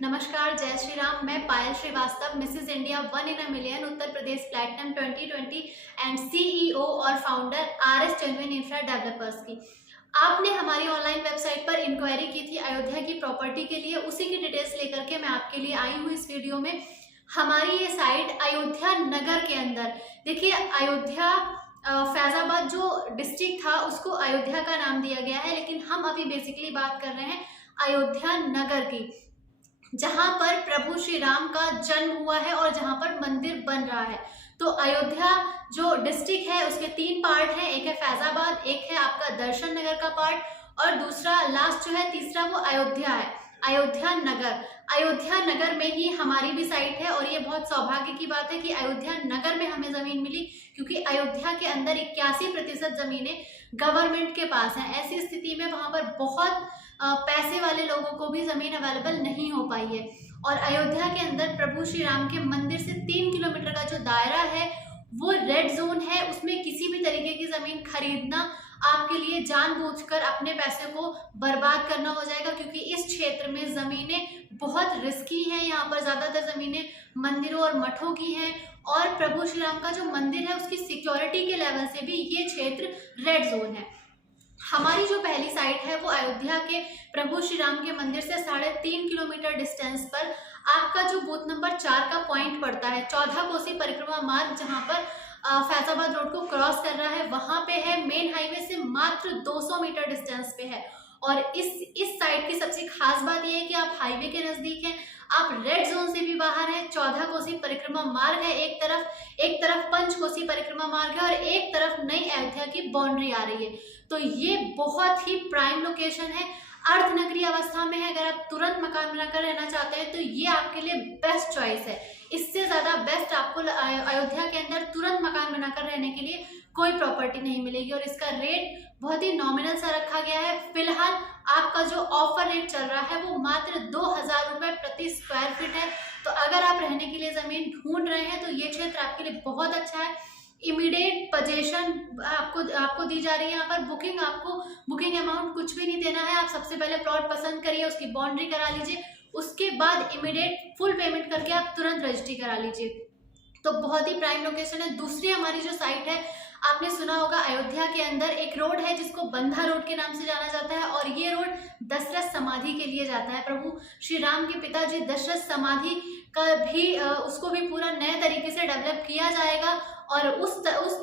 नमस्कार, जय श्री राम। मैं Payal Srivastava, Mrs India 1 in a million Uttar Pradesh platinum 2020 and CEO और founder RS genuine infra developers की। आपने हमारी ऑनलाइन वेबसाइट पर इंक्वायरी की थी अयोध्या की प्रॉपर्टी के लिए, उसी की डिटेल्स लेकर के मैं आपके लिए आई हूँ इस वीडियो में। हमारी ये साइट अयोध्या नगर के अंदर, देखिए अयोध्या फैजाबाद जो डिस्ट्रिक्ट था उसको अयोध्या का नाम दिया गया है, लेकिन हम अभी बेसिकली बात कर रहे हैं अयोध्या नगर की, जहां पर प्रभु श्री राम का जन्म हुआ है और जहां पर मंदिर बन रहा है। तो अयोध्या जो डिस्ट्रिक्ट है उसके 3 पार्ट हैं, एक है फैजाबाद, एक है आपका दर्शन नगर का पार्ट और दूसरा लास्ट जो है तीसरा वो अयोध्या है, अयोध्या नगर। अयोध्या नगर में ही हमारी भी साइट है और ये बहुत सौभाग्य की बात है कि अयोध्या नगर में हमें जमीन मिली, क्योंकि अयोध्या के अंदर 81% जमीनें गवर्नमेंट के पास हैं। ऐसी स्थिति में वहां पर बहुत पैसे वाले लोगों को भी जमीन अवेलेबल नहीं हो पाई है। और अयोध्या के अंदर प्रभु श्री राम के मंदिर से 3 किलोमीटर का जो दायरा है वो रेड जोन है, उसमें किसी भी तरीके की जमीन खरीदना आपके लिए जानबूझकर अपने पैसे को बर्बाद करना हो जाएगा, क्योंकि इस क्षेत्र में जमीनें बहुत रिस्की हैं। यहाँ पर ज्यादातर जमीनें मंदिरों और मठों की हैं और प्रभु श्री राम का जो मंदिर है उसकी सिक्योरिटी के लेवल से भी ये क्षेत्र रेड जोन है। हमारी जो पहली साइट है वो अयोध्या के प्रभु श्री राम के मंदिर से 3.5 किलोमीटर डिस्टेंस पर आपका जो बूथ नंबर 4 का पॉइंट पड़ता है, 14 कोसी परिक्रमा मार्ग, जहां पर फैजाबाद रोड को क्रॉस कर रहा है, वहां पे है। मेन हाईवे से मात्र 200 मीटर डिस्टेंस पे है। और इस साइट की सबसे खास बात यह है कि आप हाईवे के नजदीक हैं, आप रेड जोन से भी बाहर हैं। 14 कोसी परिक्रमा मार्ग है, एक तरफ पंच कोसी परिक्रमा मार्ग है और एक तरफ नई अयोध्या की बाउंड्री आ रही है। तो ये बहुत ही प्राइम लोकेशन है, अर्धनगरी अवस्था में है। अगर आप तुरंत मकान बनाकर रहना चाहते हैं तो ये आपके लिए बेस्ट चॉइस है। इससे ज्यादा बेस्ट आपको अयोध्या के अंदर तुरंत मकान बनाकर रहने के लिए कोई प्रॉपर्टी नहीं मिलेगी। और इसका रेट बहुत ही नॉमिनल सा रखा गया है। फिलहाल आपका जो ऑफर रेट चल रहा है वो मात्र 2000 रुपए प्रति स्क्वायर फीट है। तो अगर आप रहने के लिए जमीन ढूंढ रहे हैं तो ये क्षेत्र आपके लिए बहुत अच्छा है। इमीडिएट पोजीशन आपको दी जा रही है। यहाँ पर बुकिंग अमाउंट कुछ भी नहीं देना है। आप सबसे पहले प्लॉट पसंद करिए, उसकी बाउंड्री करा लीजिए, उसके बाद इमीडिएट फुल पेमेंट करके आप तुरंत रजिस्ट्री करा लीजिए। तो बहुत ही प्राइम लोकेशन है। दूसरी हमारी जो साइट है, आपने सुना होगा अयोध्या के अंदर एक रोड है जिसको बंधा रोड के नाम से जाना जाता है और ये रोड दशरथ समाधि के लिए जाता है। प्रभु श्री राम के पिताजी दशरथ समाधि का भी उसको भी पूरा नए तरीके से डेवलप किया जाएगा। और उस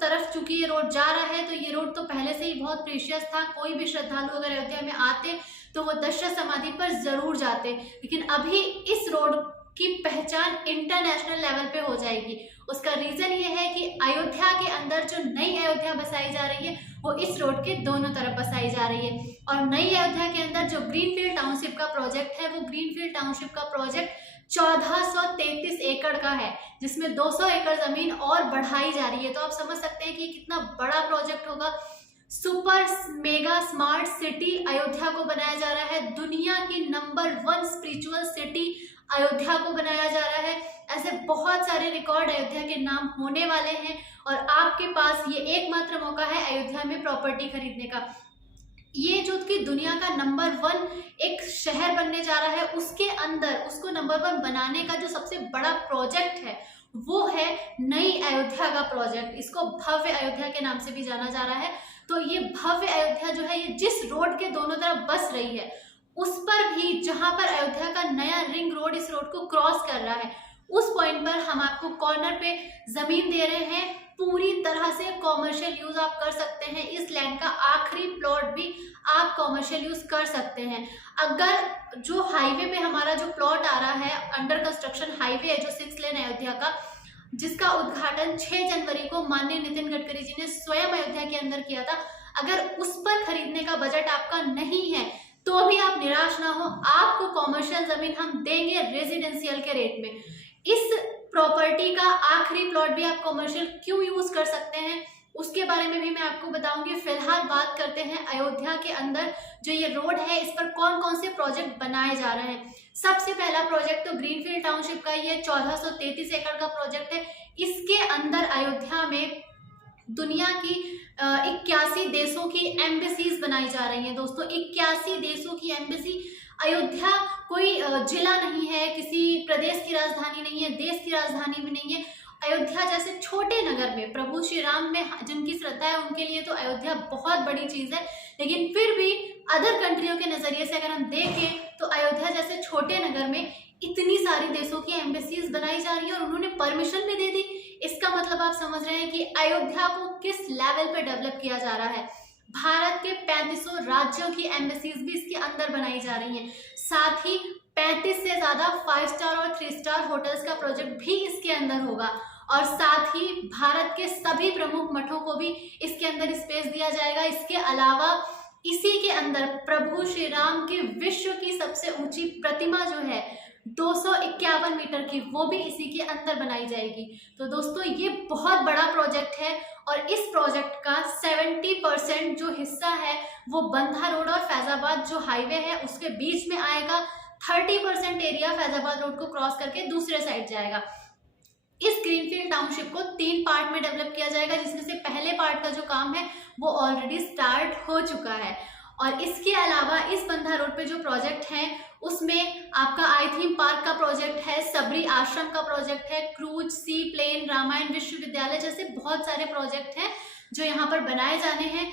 तरफ चूंकि ये रोड जा रहा है तो ये रोड तो पहले से ही बहुत प्रीशियस था। कोई भी श्रद्धालु अगर अयोध्या में आते तो वो दशरथ समाधि पर जरूर जाते, लेकिन अभी इस रोड की पहचान इंटरनेशनल लेवल पे हो जाएगी। उसका रीजन ये है कि अयोध्या के अंदर जो नई अयोध्या बसाई जा रही है वो इस रोड के दोनों तरफ बसाई जा रही है। और नई अयोध्या के अंदर जो ग्रीनफील्ड टाउनशिप का प्रोजेक्ट है वो ग्रीनफील्ड टाउनशिप का प्रोजेक्ट 1433 एकड़ का है, जिसमें 200 एकड़ जमीन और बढ़ाई जा रही है। तो आप समझ सकते हैं कि कितना बड़ा प्रोजेक्ट होगा। Super mega smart city Ayodhya को बनाया जा रहा है। दुनिया की नंबर 1 स्पिरिचुअल सिटी अयोध्या को बनाया जा रहा है। ऐसे बहुत सारे रिकॉर्ड अयोध्या के नाम होने वाले हैं और आपके पास ये एकमात्र मौका है अयोध्या में प्रॉपर्टी खरीदने का। ये जो कि दुनिया का नंबर 1 एक शहर बनने जा रहा है, उसके अंदर उसको नंबर 1 बनाने का जो सबसे बड़ा प्रोजेक्ट है वो है नई अयोध्या का प्रोजेक्ट। इसको भव्य अयोध्या के नाम से भी जाना जा रहा है। तो ये भव्य अयोध्या जो है, ये जिस रोड के दोनों तरफ बस रही है उस पर भी, जहां पर अयोध्या का नया रिंग रोड इस रोड को क्रॉस कर रहा है, उस पॉइंट पर हम आपको कॉर्नर पे जमीन दे रहे हैं। पूरी तरह से कॉमर्शियल यूज आप कर सकते हैं। इस लैंड का आखिरी प्लॉट भी आप कॉमर्शियल यूज कर सकते हैं। अगर जो हाईवे पे हमारा जो प्लॉट आ रहा है, अंडर कंस्ट्रक्शन हाईवे है जो 6 लेन अयोध्या का, जिसका उद्घाटन 6 जनवरी को माननीय नितिन गडकरी जी ने स्वयं अयोध्या के अंदर किया था, अगर उस पर खरीदने का बजट आपका नहीं है तो भी आप निराश ना हो, आपको कॉमर्शियल जमीन हम देंगे रेजिडेंशियल के रेट में। इस प्रॉपर्टी का आखिरी प्लॉट भी आप कॉमर्शियल क्यों यूज कर सकते हैं उसके बारे में भी मैं आपको बताऊंगी। फिलहाल बात करते हैं अयोध्या के अंदर जो ये रोड है इस पर कौन कौन से प्रोजेक्ट बनाए जा रहे हैं। सबसे पहला प्रोजेक्ट तो ग्रीनफील्ड टाउनशिप का, ये 1433 एकड़ का प्रोजेक्ट है। इसके अंदर अयोध्या में दुनिया की 81 देशों की एम्बेसीज बनाई जा रही हैं। दोस्तों 81 देशों की एम्बेसी अयोध्या कोई जिला नहीं है, किसी प्रदेश की राजधानी नहीं है, देश की राजधानी भी नहीं है। अयोध्या जैसे छोटे नगर में प्रभु श्री राम में जिनकी श्रद्धा है उनके लिए तो अयोध्या बहुत बड़ी चीज है। लेकिन फिर भी अदर कंट्रियों के नजरिए से अगर हम देखें तो अयोध्या जैसे छोटे नगर में इतनी सारी देशों की एम्बेसीज बनाई जा रही है और उन्होंने परमिशन भी दे दी। इसका मतलब आप समझ रहे हैं कि अयोध्या को किस लेवल पे डेवलप किया जा रहा है। भारत के 3500 राज्यों की एम्बेसीज भी इसके अंदर बनाई जा रही हैं। साथ ही 35 से ज्यादा 5 स्टार और 3 स्टार होटल्स का प्रोजेक्ट भी इसके अंदर होगा और साथ ही भारत के सभी प्रमुख मठों को भी इसके अंदर स्पेस दिया जाएगा। इसके अलावा इसी के अंदर प्रभु श्री राम की विश्व की सबसे ऊंची प्रतिमा जो है 251 मीटर की, वो भी इसी के अंदर बनाई जाएगी। तो दोस्तों ये बहुत बड़ा प्रोजेक्ट है और इस प्रोजेक्ट का 70% जो हिस्सा है वो बंधा रोड और फैजाबाद जो हाईवे है उसके बीच में आएगा। 30% एरिया फैजाबाद रोड को क्रॉस करके दूसरे साइड जाएगा। इस ग्रीनफील्ड टाउनशिप को 3 पार्ट में डेवलप किया जाएगा, जिसमें से पहले पार्ट का जो काम है वो ऑलरेडी स्टार्ट हो चुका है। और इसके अलावा इस बंधा रोड पे जो प्रोजेक्ट है उसमें आपका आई थीम पार्क का प्रोजेक्ट है, सबरी आश्रम का प्रोजेक्ट है, क्रूज, सी प्लेन, रामायण विश्वविद्यालय जैसे बहुत सारे प्रोजेक्ट हैं जो यहाँ पर बनाए जाने हैं।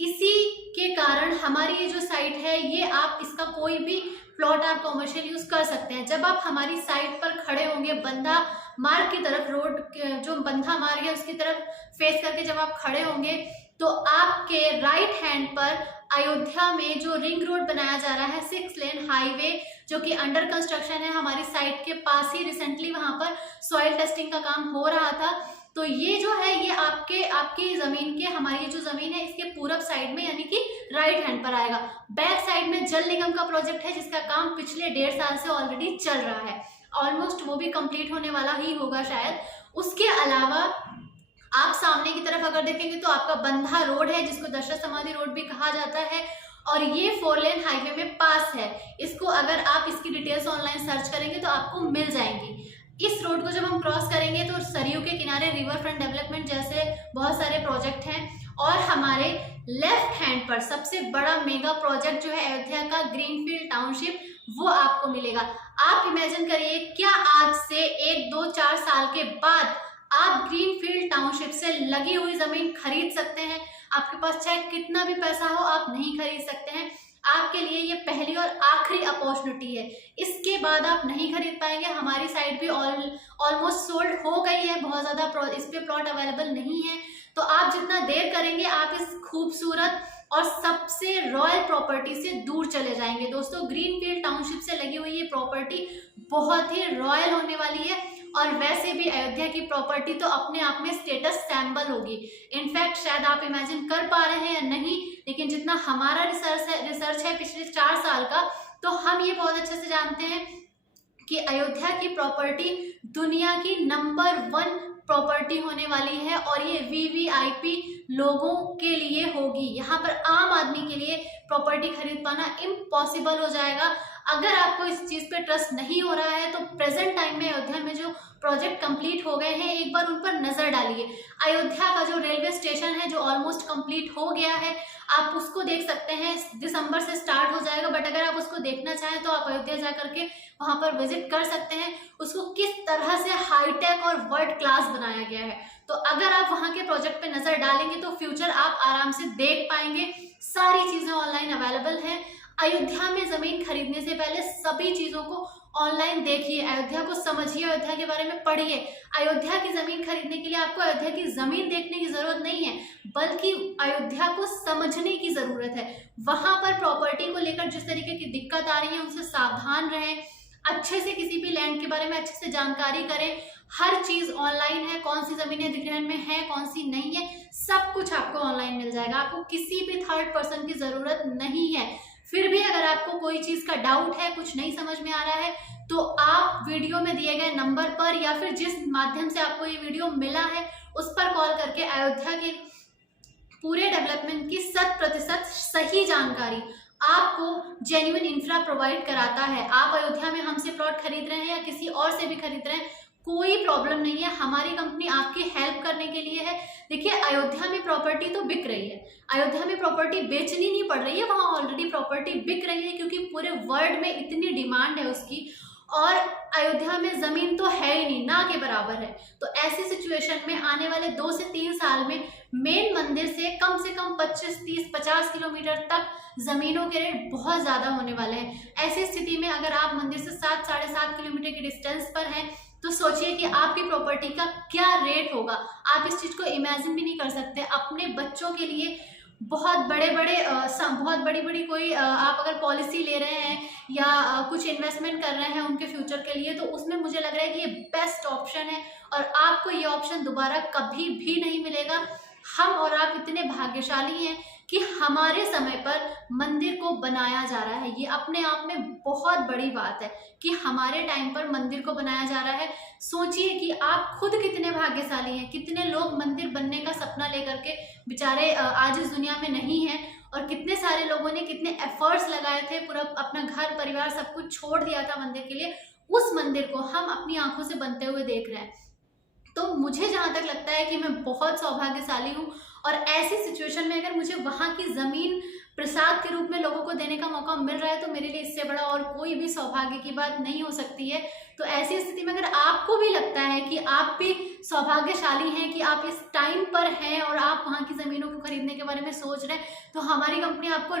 इसी के कारण हमारी ये जो साइट है ये आप इसका कोई भी प्लॉट आप कॉमर्शियल यूज कर सकते हैं। जब आप हमारी साइट पर खड़े होंगे बंधा मार्ग की तरफ, रोड जो बंधा मार्ग है उसकी तरफ फेस करके जब आप खड़े होंगे तो आपके राइट हैंड पर अयोध्या में जो रिंग रोड बनाया जा रहा है 6 लेन हाईवे जो कि अंडर कंस्ट्रक्शन है, हमारी साइट के पास ही रिसेंटली वहां पर सॉइल टेस्टिंग का काम हो रहा था। तो ये जो है ये आपकी जमीन के, हमारी जो जमीन है इसके पूरब साइड में यानी कि राइट हैंड पर आएगा। बैक साइड में जल निगम का प्रोजेक्ट है जिसका काम पिछले 1.5 साल से ऑलरेडी चल रहा है, ऑलमोस्ट वो भी कंप्लीट होने वाला ही होगा शायद। उसके अलावा आप सामने की तरफ अगर देखेंगे तो आपका बंधा रोड है जिसको दशरथ समाधि रोड भी कहा जाता है और ये 4 लेन हाईवे में पास है। इसको अगर आप इसकी डिटेल्स ऑनलाइन सर्च करेंगे तो आपको मिल जाएंगी। इस रोड को जब हम क्रॉस करेंगे तो सरयू के किनारे रिवर फ्रंट डेवलपमेंट जैसे बहुत सारे प्रोजेक्ट हैं और हमारे लेफ्ट हैंड पर सबसे बड़ा मेगा प्रोजेक्ट जो है अयोध्या का ग्रीनफील्ड टाउनशिप वो आपको मिलेगा। आप इमेजिन करिए क्या आज से 1, 2, 4 साल के बाद आप ग्रीनफील्ड टाउनशिप से लगी हुई जमीन खरीद सकते हैं। आपके पास चाहे कितना भी पैसा हो आप नहीं खरीद सकते हैं। आपके लिए ये पहली और आखिरी अपॉर्चुनिटी है, इसके बाद आप नहीं खरीद पाएंगे। हमारी साइट भी ऑलमोस्ट सोल्ड हो गई है, बहुत ज्यादा इस पे प्लॉट अवेलेबल नहीं है। तो आप जितना देर करेंगे आप इस खूबसूरत और सबसे रॉयल प्रॉपर्टी से दूर चले जाएंगे। दोस्तों ग्रीनफील्ड टाउनशिप से लगी हुई ये प्रॉपर्टी बहुत ही रॉयल होने वाली है और वैसे भी अयोध्या की प्रॉपर्टी तो अपने आप में स्टेटस सिंबल होगी। इनफैक्ट शायद आप इमेजिन कर पा रहे हैं या नहीं, लेकिन जितना हमारा रिसर्च है पिछले 4 साल का, तो हम ये बहुत अच्छे से जानते हैं कि अयोध्या की प्रॉपर्टी दुनिया की नंबर 1 प्रॉपर्टी होने वाली है और ये वीवीआईपी लोगों के लिए होगी। यहाँ पर आम आदमी के लिए प्रॉपर्टी खरीद पाना इम्पॉसिबल हो जाएगा। अगर आपको इस चीज पे ट्रस्ट नहीं हो रहा है तो प्रेजेंट टाइम में अयोध्या में जो प्रोजेक्ट कंप्लीट हो गए हैं एक बार उन पर नजर डालिए। अयोध्या का जो रेलवे स्टेशन है जो ऑलमोस्ट कंप्लीट हो गया है आप उसको देख सकते हैं, दिसंबर से स्टार्ट हो जाएगा। बट अगर आप उसको देखना चाहें तो आप अयोध्या जा करके वहां पर विजिट कर सकते हैं, उसको किस तरह से हाईटेक और वर्ल्ड क्लास बनाया गया है। तो अगर आप वहां के प्रोजेक्ट पे नजर डालेंगे तो फ्यूचर आप आराम से देख पाएंगे। सारी चीजें ऑनलाइन अवेलेबल है। अयोध्या में जमीन खरीदने से पहले सभी चीजों को ऑनलाइन देखिए, अयोध्या को समझिए, अयोध्या के बारे में पढ़िए। अयोध्या की जमीन खरीदने के लिए आपको अयोध्या की जमीन देखने की जरूरत नहीं है, बल्कि अयोध्या को समझने की जरूरत है। वहां पर प्रॉपर्टी को लेकर जिस तरीके की दिक्कत आ रही है उनसे सावधान रहें, अच्छे से किसी भी लैंड के बारे में अच्छे से जानकारी करें। हर चीज ऑनलाइन है, कौन सी जमीनें अधिग्रहण में है कौन सी नहीं है, सब कुछ आपको ऑनलाइन मिल जाएगा। आपको किसी भी थर्ड पर्सन की जरूरत नहीं है। फिर भी अगर आपको कोई चीज का डाउट है, कुछ नहीं समझ में आ रहा है, तो आप वीडियो में दिए गए नंबर पर या फिर जिस माध्यम से आपको ये वीडियो मिला है उस पर कॉल करके अयोध्या के पूरे डेवलपमेंट की 100% सही जानकारी आपको जेन्युइन इंफ्रा प्रोवाइड कराता है। आप अयोध्या में हमसे प्लॉट खरीद रहे हैं या किसी और से भी खरीद रहे हैं, कोई प्रॉब्लम नहीं है, हमारी कंपनी आपकी हेल्प करने के लिए है। देखिए, अयोध्या में प्रॉपर्टी तो बिक रही है, अयोध्या में प्रॉपर्टी बेचनी नहीं पड़ रही है, वहां ऑलरेडी प्रॉपर्टी बिक रही है क्योंकि पूरे वर्ल्ड में इतनी डिमांड है उसकी, और अयोध्या में जमीन तो है ही नहीं, ना के बराबर है। तो ऐसी सिचुएशन में आने वाले 2 से 3 साल में मेन मंदिर से कम 25, 30, 50 किलोमीटर तक जमीनों के रेट बहुत ज्यादा होने वाले हैं। ऐसी स्थिति में अगर आप मंदिर से 7, 7.5 किलोमीटर के डिस्टेंस पर हैं, तो सोचिए कि आपकी प्रॉपर्टी का क्या रेट होगा। आप इस चीज को इमेजिन भी नहीं कर सकते। अपने बच्चों के लिए बहुत बड़ी बड़ी कोई आप अगर पॉलिसी ले रहे हैं या कुछ इन्वेस्टमेंट कर रहे हैं उनके फ्यूचर के लिए, तो उसमें मुझे लग रहा है कि ये बेस्ट ऑप्शन है और आपको ये ऑप्शन दोबारा कभी भी नहीं मिलेगा। हम और आप इतने भाग्यशाली हैं कि हमारे समय पर मंदिर को बनाया जा रहा है। ये अपने आप में बहुत बड़ी बात है कि हमारे टाइम पर मंदिर को बनाया जा रहा है। सोचिए कि आप खुद कितने भाग्यशाली हैं, कितने लोग मंदिर बनने का सपना लेकर के बेचारे आज इस दुनिया में नहीं हैं, और कितने सारे लोगों ने कितने एफर्ट्स लगाए थे, पूरा अपना घर परिवार सब कुछ छोड़ दिया था मंदिर के लिए। उस मंदिर को हम अपनी आंखों से बनते हुए देख रहे हैं। तो मुझे जहां तक लगता है कि मैं बहुत सौभाग्यशाली हूँ, और ऐसी सिचुएशन में अगर मुझे वहां की जमीन प्रसाद के रूप में लोगों को देने का मौका मिल रहा है, तो मेरे लिए इससे बड़ा और कोई भी सौभाग्य की बात नहीं हो सकती है। तो ऐसी स्थिति में अगर आपको भी लगता है कि आप भी सौभाग्यशाली हैं कि आप इस टाइम पर हैं और आप वहाँ की ज़मीनों को खरीदने के बारे में सोच रहे हैं, तो हमारी कंपनी आपको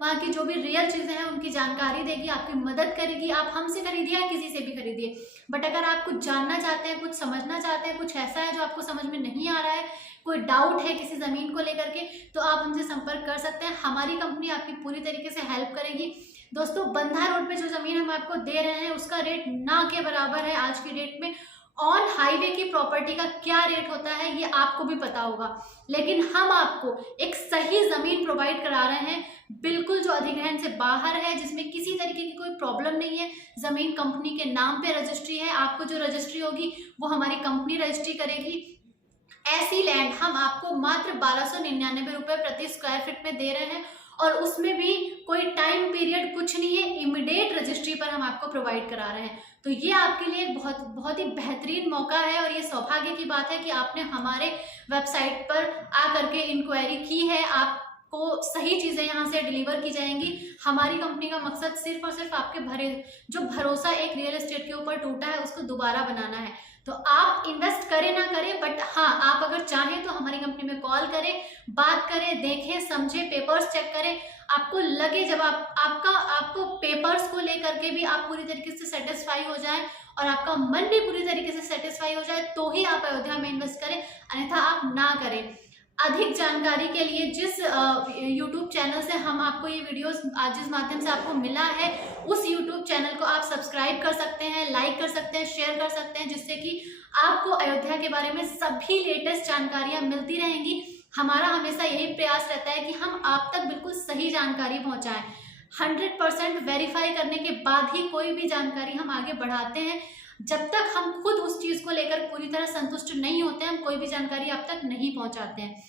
वहाँ की जो भी रियल चीज़ें हैं उनकी जानकारी देगी, आपकी मदद करेगी। आप हमसे खरीदिए या किसी से भी खरीदिए, बट अगर आप कुछ जानना चाहते हैं, कुछ समझना चाहते हैं, कुछ ऐसा है जो आपको समझ में नहीं आ रहा है, कोई डाउट है किसी ज़मीन को लेकर के, तो आप हमसे संपर्क कर सकते हैं। हमारी कंपनी आपकी पूरी तरीके से हेल्प करेगी। दोस्तों, बंधा रोड पे जो ज़मीन हम आपको दे रहे हैं उसका रेट ना के बराबर है आज की डेट में। ऑन हाईवे की प्रॉपर्टी का क्या रेट होता है ये आपको भी पता होगा, लेकिन हम आपको एक सही ज़मीन प्रोवाइड करा रहे हैं, बिल्कुल जो अधिग्रहण से बाहर है, जिसमें किसी तरीके की कोई प्रॉब्लम नहीं है। ज़मीन कंपनी के नाम पे रजिस्ट्री है, आपको जो रजिस्ट्री होगी वो हमारी कंपनी रजिस्ट्री करेगी। ऐसी लैंड हम आपको मात्र 1299 रुपए प्रति स्क्वायर फीट में दे रहे हैं, और उसमें भी कोई टाइम पीरियड कुछ नहीं है, इमीडिएट रजिस्ट्री पर हम आपको प्रोवाइड करा रहे हैं। तो ये आपके लिए बहुत ही बेहतरीन मौका है, और ये सौभाग्य की बात है कि आपने हमारे वेबसाइट पर आकर के इंक्वायरी की है। आपको सही चीज़ें यहाँ से डिलीवर की जाएंगी। हमारी कंपनी का मकसद सिर्फ और सिर्फ आपके जो भरोसा एक रियल एस्टेट के ऊपर टूटा है उसको दोबारा बनाना है। तो आप इन्वेस्ट करें ना करें, बट हाँ, आप अगर चाहें तो हमारी कंपनी में कॉल करें, बात करें, देखें, समझें, पेपर्स चेक करें। आपको लगे जब आपको पेपर्स को लेकर के भी आप पूरी तरीके से सेटिस्फाई हो जाए और आपका मन भी पूरी तरीके से सेटिस्फाई हो जाए, तो ही आप अयोध्या में इन्वेस्ट करें, अन्यथा आप ना करें। अधिक जानकारी के लिए जिस YouTube चैनल से हम आपको ये वीडियोस आज जिस माध्यम से आपको मिला है, उस YouTube चैनल को आप सब्सक्राइब कर सकते हैं, लाइक कर सकते हैं, शेयर कर सकते हैं, जिससे कि आपको अयोध्या के बारे में सभी लेटेस्ट जानकारियां मिलती रहेंगी। हमारा हमेशा यही प्रयास रहता है कि हम आप तक बिल्कुल सही जानकारी पहुंचाएं। 100% वेरीफाई करने के बाद ही कोई भी जानकारी हम आगे बढ़ाते हैं। जब तक हम खुद उस चीज को लेकर पूरी तरह संतुष्ट नहीं होते, हम कोई भी जानकारी आप तक नहीं पहुंचाते हैं।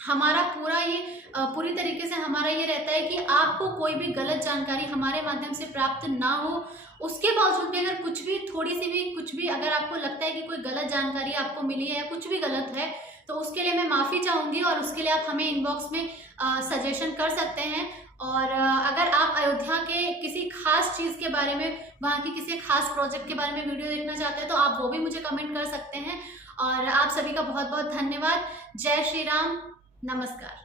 हमारा पूरी तरीके से हमारा ये रहता है कि आपको कोई भी गलत जानकारी हमारे माध्यम से प्राप्त ना हो। उसके बावजूद भी अगर कुछ भी अगर आपको लगता है कि कोई गलत जानकारी आपको मिली है या कुछ भी गलत है, तो उसके लिए मैं माफ़ी चाहूँगी, और उसके लिए आप हमें इनबॉक्स में सजेशन कर सकते हैं। और अगर आप अयोध्या के किसी खास चीज़ के बारे में, वहाँ की किसी खास प्रोजेक्ट के बारे में वीडियो देखना चाहते हैं, तो आप वो भी मुझे कमेंट कर सकते हैं। और आप सभी का बहुत बहुत धन्यवाद। जय श्री राम, नमस्कार।